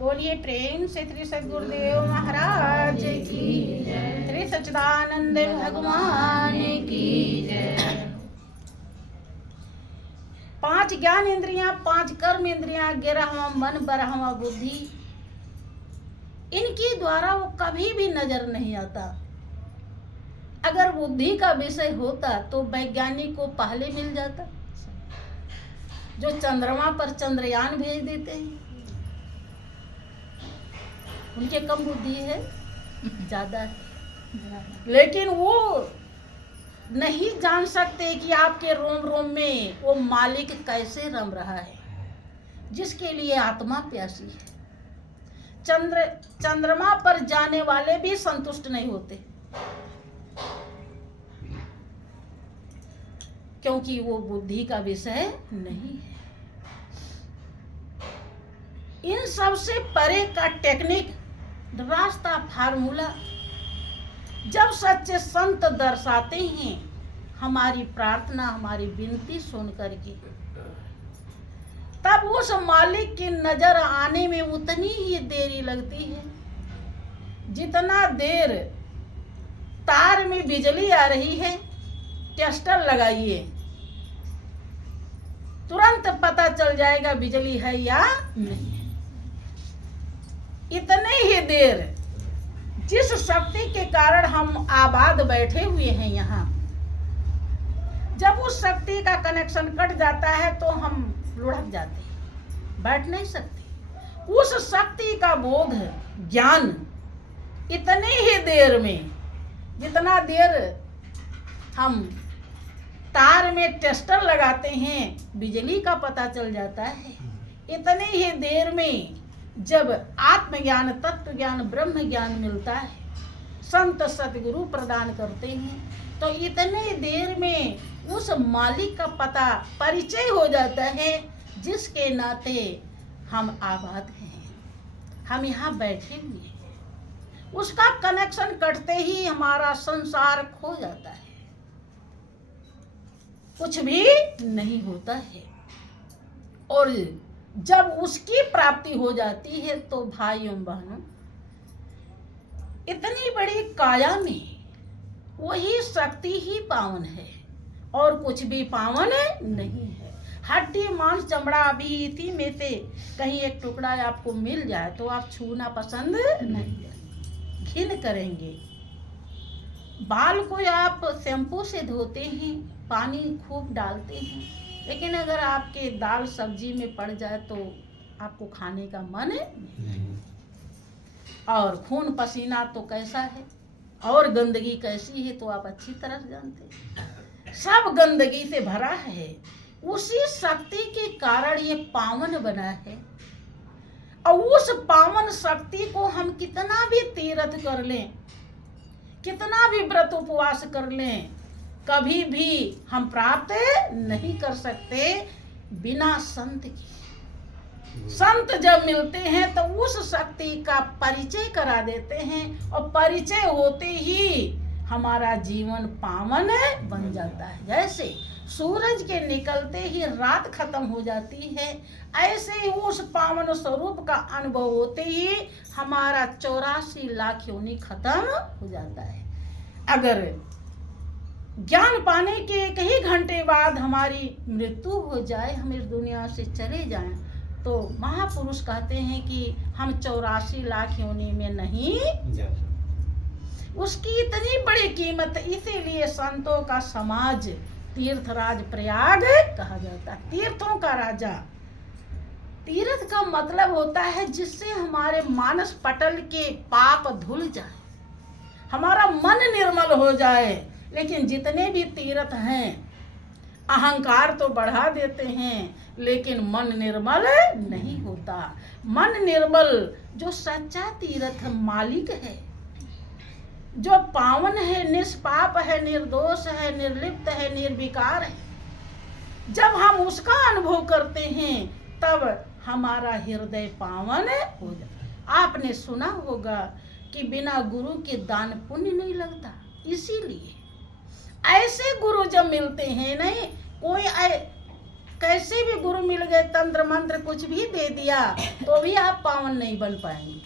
बोलिए प्रेम से श्री सद्गुरुदेव महाराज की जय, श्री सच्चिदानंद भगवान की जय। 5 ज्ञान इंद्रियां, 5 कर्म इंद्रियां, 11वां मन, 12वां बुद्धि, इनके द्वारा वो कभी भी नजर नहीं आता। अगर बुद्धि का विषय होता तो वैज्ञानिक को पहले मिल जाता। जो चंद्रमा पर चंद्रयान भेज देते हैं, उनके कम बुद्धि है, ज्यादा है, लेकिन वो नहीं जान सकते कि आपके रोम रोम में वो मालिक कैसे रम रहा है, जिसके लिए आत्मा प्यासी है। चंद्रमा पर जाने वाले भी संतुष्ट नहीं होते, क्योंकि वो बुद्धि का विषय नहीं है। इन सब से परे का टेक्निक, रास्ता, फार्मूला जब सच्चे संत दर्शाते हैं, हमारी प्रार्थना, हमारी विनती सुन करके, तब उस मालिक की नजर आने में उतनी ही देरी लगती है जितना देर तार में बिजली आ रही है। टेस्टर लगाइए, तुरंत पता चल जाएगा बिजली है या नहीं। इतने ही देर जिस शक्ति के कारण हम आबाद बैठे हुए हैं यहाँ, जब उस शक्ति का कनेक्शन कट जाता है तो हम लुढ़क जाते हैं, बैठ नहीं सकते। उस शक्ति का बोध, ज्ञान इतने ही देर में, जितना देर हम तार में टेस्टर लगाते हैं बिजली का पता चल जाता है, इतने ही देर में जब आत्मज्ञान, तत्व ज्ञान, ब्रह्म ज्ञान मिलता है, संत सतगुरु प्रदान करते हैं, तो इतने देर में उस मालिक का पता, परिचय हो जाता है, जिसके नाते हम आबाद हैं, हम यहाँ बैठे हुए हैं। उसका कनेक्शन कटते ही हमारा संसार खो जाता है, कुछ भी नहीं होता है। और जब उसकी प्राप्ति हो जाती है तो भाइयों बहनों, इतनी बड़ी काया में वही शक्ति ही पावन है और कुछ भी पावन नहीं है। हड्डी मांस चमड़ा अभी इसी में से कहीं एक टुकड़ा आपको मिल जाए तो आप छूना पसंद नहीं करेंगे, घिन करेंगे। बाल को आप शैम्पू से धोते हैं, पानी खूब डालते हैं, लेकिन अगर आपके दाल सब्जी में पड़ जाए तो आपको खाने का मन नहीं। और खून पसीना तो कैसा है और गंदगी कैसी है तो आप अच्छी तरह जानते हैं। सब गंदगी से भरा है, उसी शक्ति के कारण ये पावन बना है। और उस पावन शक्ति को हम कितना भी तीर्थ कर लें, कितना भी व्रत उपवास कर लें, कभी भी हम प्राप्त नहीं कर सकते बिना संत के। संत जब मिलते हैं तो उस शक्ति का परिचय करा देते हैं, और परिचय होते ही हमारा जीवन पावन बन जाता है। जैसे सूरज के निकलते ही रात खत्म हो जाती है, ऐसे ही उस पावन स्वरूप का अनुभव होते ही हमारा 84 लाख योनि खत्म हो जाता है। अगर ज्ञान पाने के एक ही घंटे बाद हमारी मृत्यु हो जाए, हम इस दुनिया से चले जाएं, तो महापुरुष कहते हैं कि हम 84 लाख योनि में नहीं जाते। उसकी इतनी बड़ी कीमत, इसीलिए संतों का समाज तीर्थराज प्रयाग कहा जाता है, तीर्थों का राजा। तीर्थ का मतलब होता है जिससे हमारे मानस पटल के पाप धुल जाए, हमारा मन निर्मल हो जाए। लेकिन जितने भी तीर्थ हैं, अहंकार तो बढ़ा देते हैं, लेकिन मन निर्मल नहीं होता। मन निर्मल जो सच्चा तीर्थ मालिक है, जो पावन है, निष्पाप है, निर्दोष है, निर्लिप्त है, निर्विकार है, जब हम उसका अनुभव करते हैं तब हमारा हृदय पावन हो जाता है। आपने सुना होगा कि बिना गुरु के दान पुण्य नहीं लगता, इसीलिए ऐसे गुरु जब मिलते हैं, नहीं कोई कैसे भी गुरु मिल गए, तंत्र मंत्र कुछ भी दे दिया, तो भी आप पावन नहीं बन पाएंगे।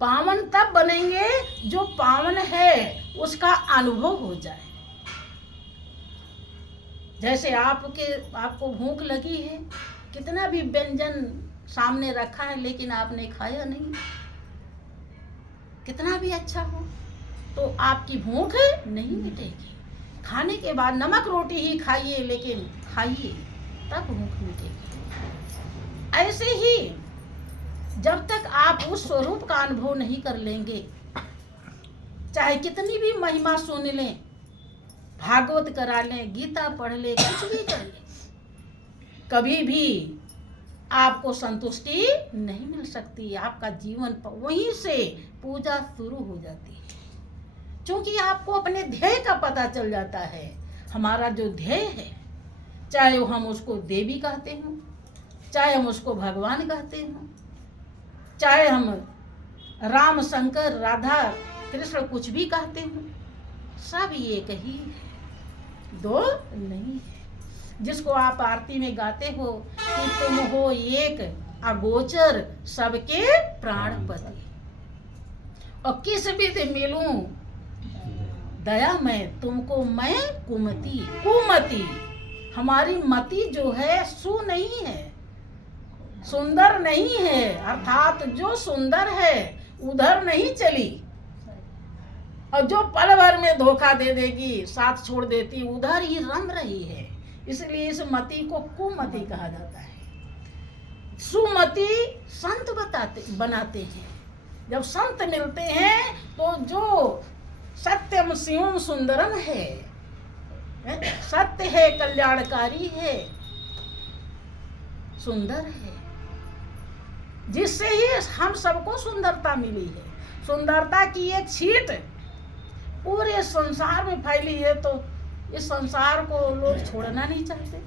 पावन तब बनेंगे जो पावन है उसका अनुभव हो जाए। जैसे आपको भूख लगी है, कितना भी व्यंजन सामने रखा है लेकिन आपने खाया नहीं, कितना भी अच्छा हो तो आपकी भूख नहीं मिटेगी। खाने के बाद नमक रोटी ही खाइए, लेकिन खाइए तब भूख मिटेगी। ऐसे ही जब तक आप उस स्वरूप का अनुभव नहीं कर लेंगे, चाहे कितनी भी महिमा सुन लें, भागवत करा लें, गीता पढ़ लें, कुछ भी कर लें, कभी भी आपको संतुष्टि नहीं मिल सकती। आपका जीवन वहीं से पूजा शुरू हो जाती है, क्योंकि आपको अपने ध्येय का पता चल जाता है। हमारा जो ध्येय है, चाहे हम उसको देवी कहते हों, चाहे हम उसको भगवान कहते हों, चाहे हम राम शंकर राधा कृष्ण कुछ भी कहते हों, सब एक ही है, दो नहीं है। जिसको आप आरती में गाते हो कि तुम हो एक अगोचर सबके प्राणपति, और किस विधि मिलूं दया में तुमको मैं कुमति। हमारी मति जो है सु नहीं है, सुंदर नहीं है, अर्थात जो सुंदर है उधर नहीं चली, और जो पल भर में धोखा दे देगी, साथ छोड़ देती, उधर ही रम रही है। इसलिए इस मति को कुमति कहा जाता है। सुमति संत बनाते हैं। जब संत मिलते हैं तो जो सत्यम शिवम सुंदरम है, सत्य है, कल्याणकारी है, सुंदर है, जिससे ही हम सबको सुंदरता मिली है। सुंदरता की एक छींट पूरे संसार में फैली है, तो इस संसार को लोग छोड़ना नहीं चाहते,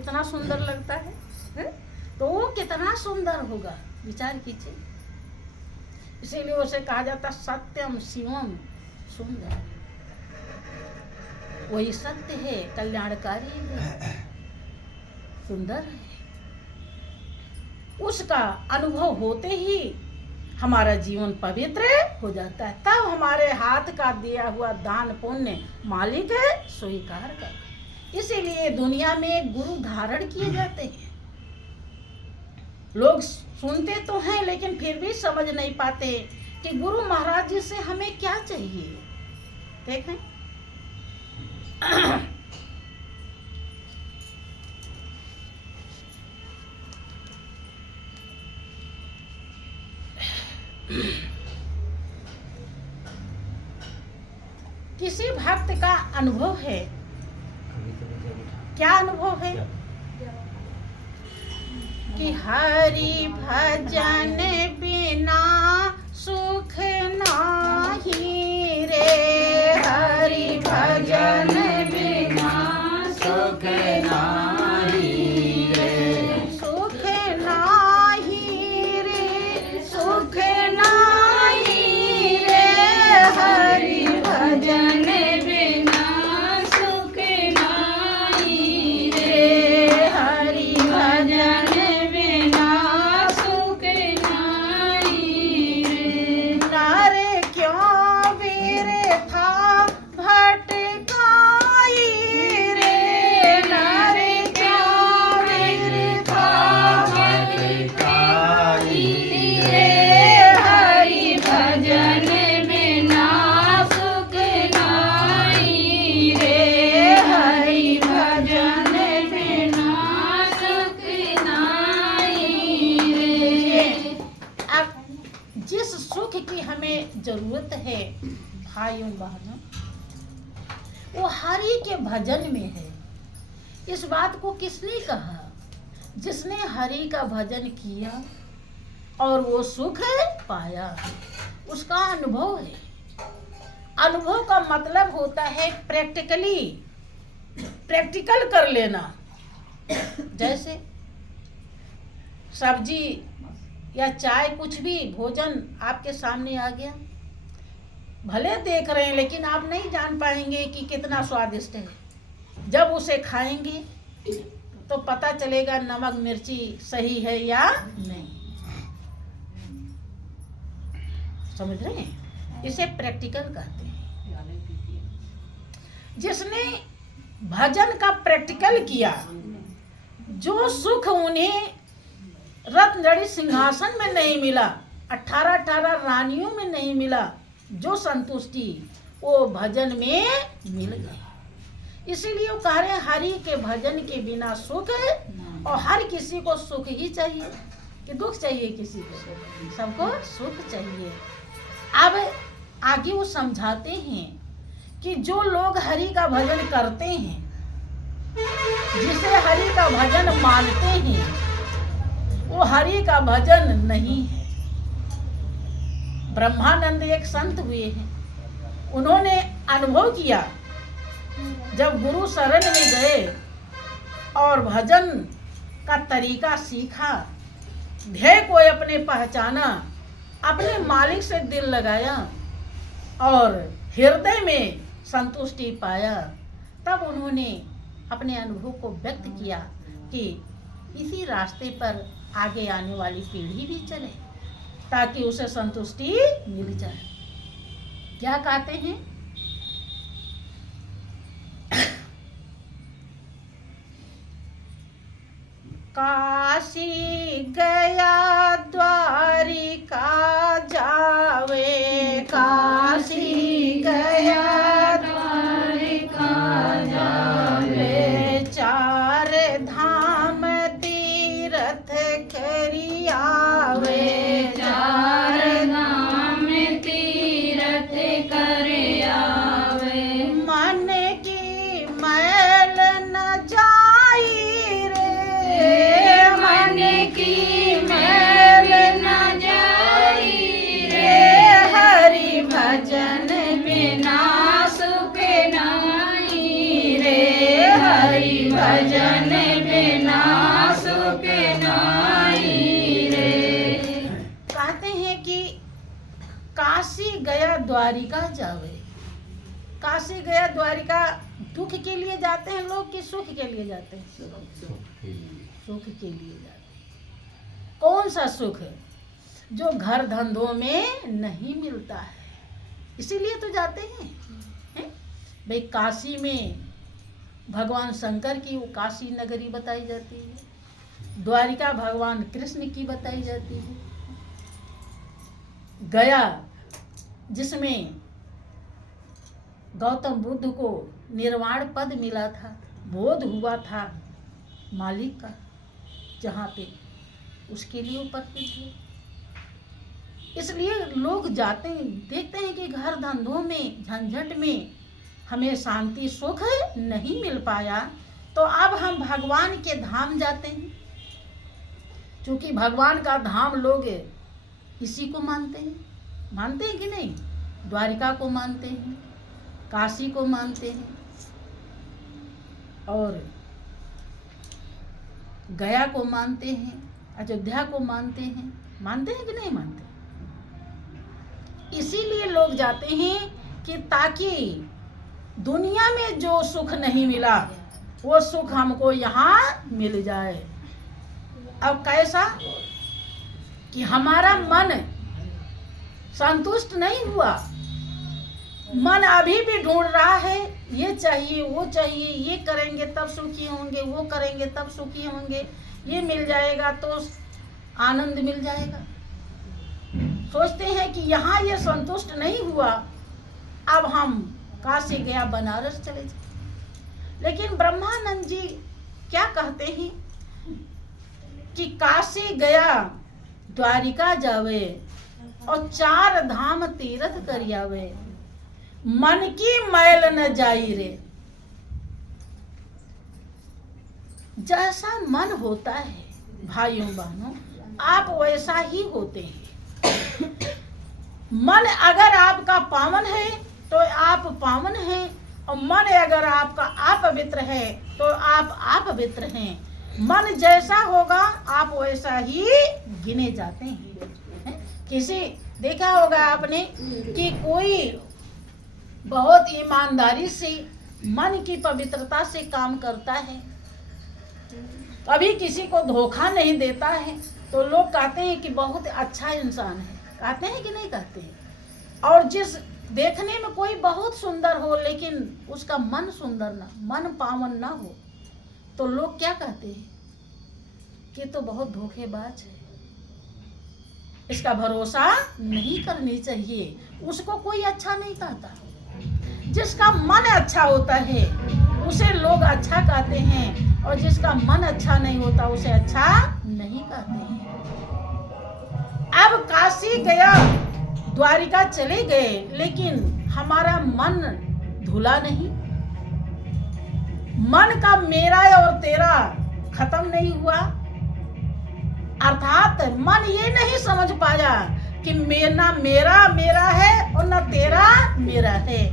इतना सुंदर लगता है, तो वो कितना सुंदर होगा, विचार कीजिए। इसीलिए उसे कहा जाता सत्यम शिवम सुंदर, वही सत्य है, कल्याणकारी है, सुंदर है। उसका अनुभव होते ही हमारा जीवन पवित्र हो जाता है। तब हमारे हाथ का दिया हुआ दान पुण्य मालिक स्वीकार कर। इसीलिए दुनिया में गुरु धारण किए जाते हैं। लोग सुनते तो हैं लेकिन फिर भी समझ नहीं पाते कि गुरु महाराज जी से हमें क्या चाहिए। देखें किसी भक्त का अनुभव है, क्या अनुभव है कि हरि भजन बिना सुख नाही रे, हरि भजन बिना सुख नाही रे, सुख नाही रे, सुख नाही रे, हरि भजन बिना सुख नाही रे, हरि भजन बिना सुख नाही रे। नारे क्यों व्यर्था भटकाई रे, नारे क्यों व्यर्था भटकाई रे, हरि भजन बिना सुख नाही रे, हरि भजन बिना सुख नाही रे। अब जिस सुख की हमें जरूरत है भाइयों बहनों, वो हरि के भजन में है। इस बात को किसने कहा? जिसने हरि का भजन किया और वो सुख पाया, उसका अनुभव है। अनुभव का मतलब होता है प्रैक्टिकल कर लेना। जैसे सब्जी या चाय, कुछ भी भोजन आपके सामने आ गया, भले देख रहे हैं लेकिन आप नहीं जान पाएंगे कि कितना स्वादिष्ट है। जब उसे खाएंगे तो पता चलेगा नमक मिर्ची सही है या नहीं। समझ रहे हैं? इसे प्रैक्टिकल कहते हैं। जिसने भजन का प्रैक्टिकल किया, जो सुख उन्हें रत्नजड़ी सिंहासन में नहीं मिला, 18 रानियों में नहीं मिला, जो संतुष्टि वो भजन में मिल गई। इसीलिए वो कह रहे हैं हरि के भजन के बिना सुख, और हर किसी को सुख ही चाहिए कि दुख चाहिए, किसी को सबको सुख चाहिए। अब आगे वो समझाते हैं कि जो लोग हरि का भजन करते हैं, जिसे हरि का भजन मानते हैं, वो हरि का भजन नहीं है। ब्रह्मानंद एक संत हुए हैं, उन्होंने अनुभव किया, जब गुरु शरण में गए और भजन का तरीका सीखा, ध्येय को अपने पहचाना, अपने मालिक से दिल लगाया और हृदय में संतुष्टि पाया, तब उन्होंने अपने अनुभव को व्यक्त किया कि इसी रास्ते पर आगे आने वाली पीढ़ी भी चले, ताकि उसे संतुष्टि मिल जाए। क्या कहते हैं? काशी गया द्वारिका जावे, काशी गया द्वारिका जावे, चार धाम तीरथ करी आवे, चार धाम तीरथ करी आवे, मन की मैल न जाई रे, मन की मैल न जाई रे, हरि भजन बिना सुख नाई रे, हरि भजन बिना सुख नाई रे। कहते हैं कि काशी गया द्वारिका जावे। काशी गया द्वारिका दुख के लिए जाते हैं लोग कि सुख के लिए जाते हैं? सुख के लिए जाते हैं। कौन सा सुख है? जो घर धंधों में नहीं मिलता है, इसीलिए तो जाते हैं, हैं? भाई काशी में भगवान शंकर की वो काशी नगरी बताई जाती है, द्वारिका भगवान कृष्ण की बताई जाती है, गया जिसमें गौतम बुद्ध को निर्वाण पद मिला था, बोध हुआ था मालिक का, जहाँ पे उसके लिए उपस्थित है। इसलिए लोग जाते हैं, देखते हैं कि घर धंधों में झंझट में हमें शांति सुख नहीं मिल पाया, तो अब हम भगवान के धाम जाते हैं। क्योंकि भगवान का धाम लोग इसी को मानते हैं कि नहीं? द्वारिका को मानते हैं, काशी को मानते हैं, और गया को मानते हैं, अयोध्या को मानते हैं कि नहीं मानते? इसीलिए लोग जाते हैं कि ताकि दुनिया में जो सुख नहीं मिला वो सुख हमको यहाँ मिल जाए। अब कैसा कि हमारा मन संतुष्ट नहीं हुआ, मन अभी भी ढूंढ रहा है, ये चाहिए वो चाहिए, ये करेंगे तब सुखी होंगे, वो करेंगे तब सुखी होंगे, ये मिल जाएगा तो आनंद मिल जाएगा। सोचते हैं कि यहाँ ये संतुष्ट नहीं हुआ, अब हम काशी गया बनारस चले जाए। लेकिन ब्रह्मानंद जी क्या कहते हैं कि काशी गया द्वारिका जावे और चार धाम तीरथ करियावे, मन की मैल न जाई रे। जैसा मन होता है भाइयों बहनों, आप वैसा ही होते हैं। मन अगर आपका पावन है तो आप पावन हैं, और मन अगर आपका अपवित्र है तो आप अपवित्र हैं। मन जैसा होगा आप वैसा ही गिने जाते हैं। किसी देखा होगा आपने कि कोई बहुत ईमानदारी से मन की पवित्रता से काम करता है, कभी किसी को धोखा नहीं देता है तो लोग कहते हैं कि बहुत अच्छा इंसान है। कहते हैं कि नहीं कहते हैं? और जिस देखने में कोई बहुत सुंदर हो लेकिन उसका मन सुंदर ना, मन पावन ना हो, तो लोग क्या कहते हैं कि तो बहुत धोखेबाज है, इसका भरोसा नहीं करनी चाहिए। उसको कोई अच्छा नहीं कहता। जिसका मन अच्छा होता है उसे लोग अच्छा कहते हैं, और जिसका मन अच्छा नहीं होता उसे अच्छा नहीं कहते हैं। अब काशी गया, द्वारिका चले गए, लेकिन हमारा मन धुला नहीं। मन का मेरा और तेरा खत्म नहीं हुआ। अर्थात मन ये नहीं समझ पाया कि ना मेरा मेरा है और ना तेरा मेरा है।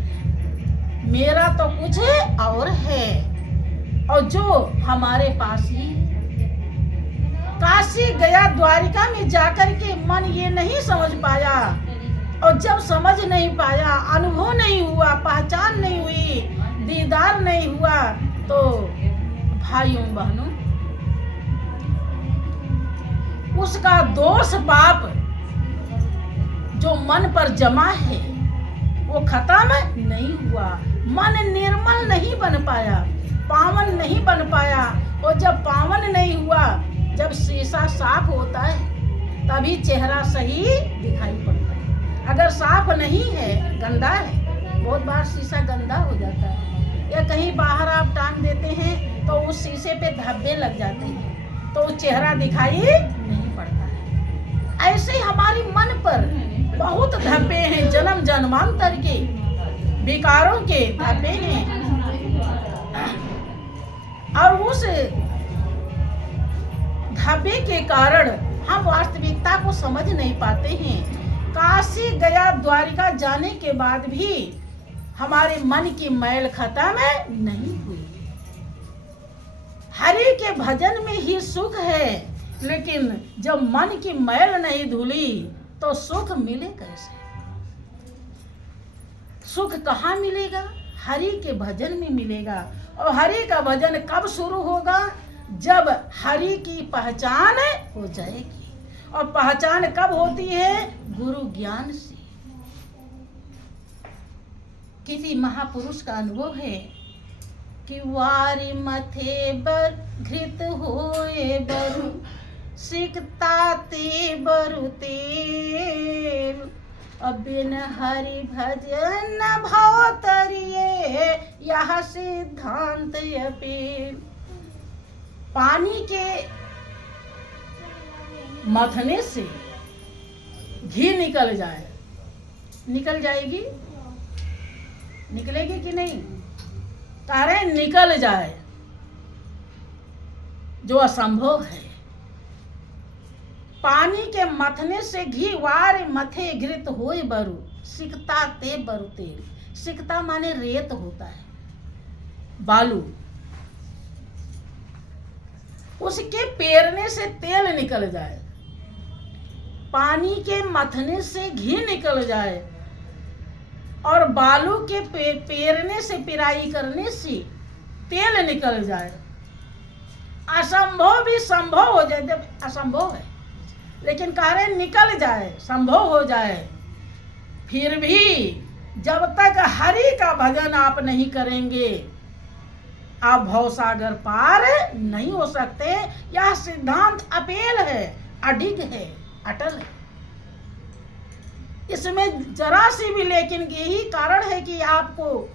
मेरा तो कुछ और है और जो हमारे पास ही। काशी गया, द्वारिका में जाकर के मन ये नहीं समझ पाया, और जब समझ नहीं पाया, अनुभव नहीं हुआ, पहचान नहीं हुई, दीदार नहीं हुआ, तो भाइयों बहनों, उसका दोष पाप जो मन पर जमा है वो खत्म नहीं हुआ। मन निर्मल नहीं बन पाया, पावन नहीं बन पाया। और जब पावन नहीं हुआ, जब शीशा साफ होता है तभी चेहरा सही दिखाई पड़ता है। अगर साफ नहीं है, गंदा है, बहुत बार शीशा गंदा हो जाता है, या कहीं बाहर आप टांग देते हैं तो उस शीशे पे धब्बे लग जाते हैं, तो चेहरा दिखाई नहीं पड़ता है। ऐसे ही हमारी मन पर बहुत धब्बे हैं, जन्म जन्मांतर के विकारों के धब्बे हैं, और उस धब्बे के कारण हम वास्तविकता को समझ नहीं पाते हैं। काशी गया, द्वारिका जाने के बाद भी हमारे मन की मैल खत्म नहीं हुई। हरि के भजन में ही सुख है, लेकिन जब मन की मैल नहीं धुली तो सुख मिले कैसे? सुख कहाँ मिलेगा? हरि के भजन में मिलेगा। और हरि का भजन कब शुरू होगा? जब हरि की पहचान हो जाएगी। और पहचान कब होती है? गुरु ज्ञान से। किसी महापुरुष का अनुभव है कि वारी मथे बर घृत होए बरु, सिकता ते बरु तेल, बिन हरि भजन भाव तरिए, यह सिद्धांत अपील। पानी के मथने से घी निकल जाए, निकल जाएगी? निकलेगी कि नहीं? तारे निकल जाए, जो असंभव है। पानी के मथने से घी वार मथे घृत होए बरु, सिकता ते बरु तेल। सिकता माने रेत होता है, बालू। उसके पेरने से तेल निकल जाए, पानी के मथने से घी निकल जाए, और बालू के पेरने से, पिराई करने से तेल निकल जाए। असंभव भी संभव हो जाए। जब असंभव है लेकिन कह रहे निकल जाए, संभव हो जाए, फिर भी जब तक हरि का भजन आप नहीं करेंगे आप भवसागर पार नहीं हो सकते। यह सिद्धांत अपेल है, अडिग है, अटल है। इसमें जरा सी भी लेकिन यही कारण है कि आपको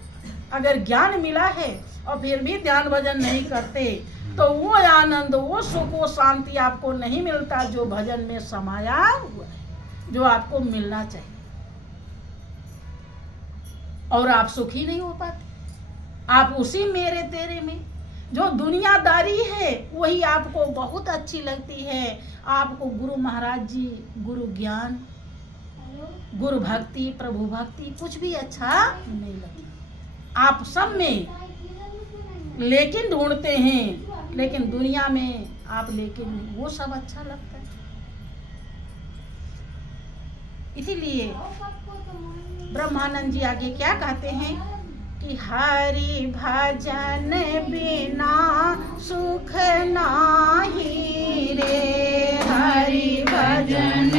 अगर ज्ञान मिला है और फिर भी ध्यान भजन नहीं करते तो वो आनंद, वो सुख, वो शांति आपको नहीं मिलता जो भजन में समाया हुआ है, जो आपको मिलना चाहिए। और आप सुखी नहीं हो पाते। आप उसी मेरे तेरे में, जो दुनियादारी है वही आपको बहुत अच्छी लगती है। आपको गुरु महाराज जी, गुरु ज्ञान, गुरु भक्ति, प्रभु भक्ति कुछ भी अच्छा नहीं लगता। आप सब में लेकिन ढूंढते हैं, लेकिन दुनिया में आप लेकिन वो सब अच्छा लगता है। इसीलिए ब्रह्मानंद जी आगे क्या कहते हैं कि हरि भजन बिना सुख नाही रे, हरि भजन